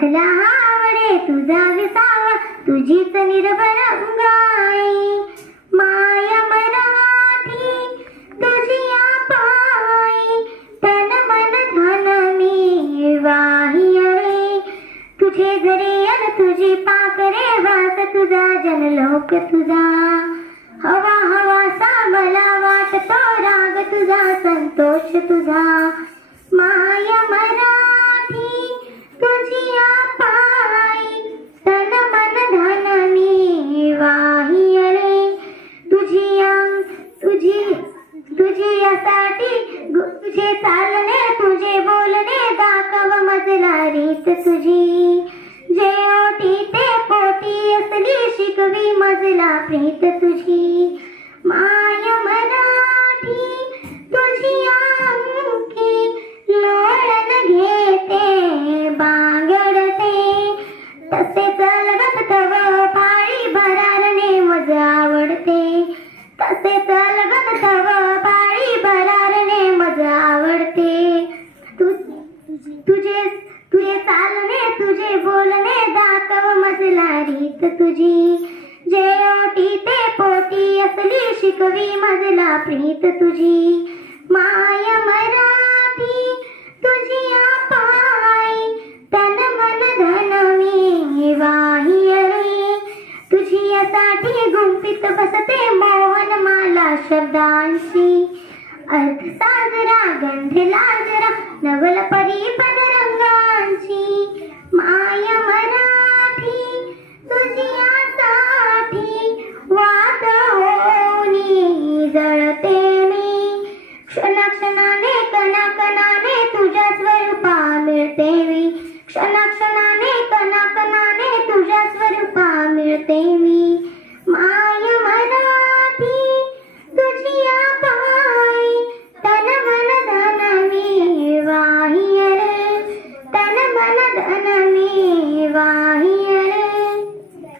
मला आवडे तुझा विसावा, तुझीच निर्भर अंगाई. माया मराठी तुझी पायी, तन मन धन मी वाही रे. तुझे घरे अन तुझी पाकरे, वास तुझा जनलोक तुझा. हवा हवासा मला वाटतो राग तुझा, संतोष तुझा. माया मराठी तुझी पायी, तन मन धन मी वाही रे. तुझी यासाठी तुझे चालणे, तुझे बोलणे दाखव मजला रीत तुझी. जे ओटी ते पोटी असली, शिकवी मजला प्रीत तुझी. माय मराठी तुझी अंकी, लोळण घेते बांगडते. तसे चलगत तव पाळी, भरारणे मज आवडते. तसे चलगत तव पाळी, भरारणे मज आवडते. तुझे चालणे, तुझे बोलणे दाखव मजला रीत तुझी. जे ओटी ते पोटी असली, शिकवी मजला प्रीत तुझी. माय मराठी तुझी पायी, तन मन धन मी वाही रे. तुझी यासाठी गुंफीत बसते मोहन माला शब्दांशी. अर्थ साजरा गंधला जरा, नवल परी पदरंगांची. माय मराठी तुझी यासाठी, वात होऊनी जळते मी. क्षणाक्षणाने कणाकणाने तुझ्या स्वरूपा मिळते मी. क्षणाक्षणाने कणाकणाने तुझ्या स्वरूपा मिळते मी.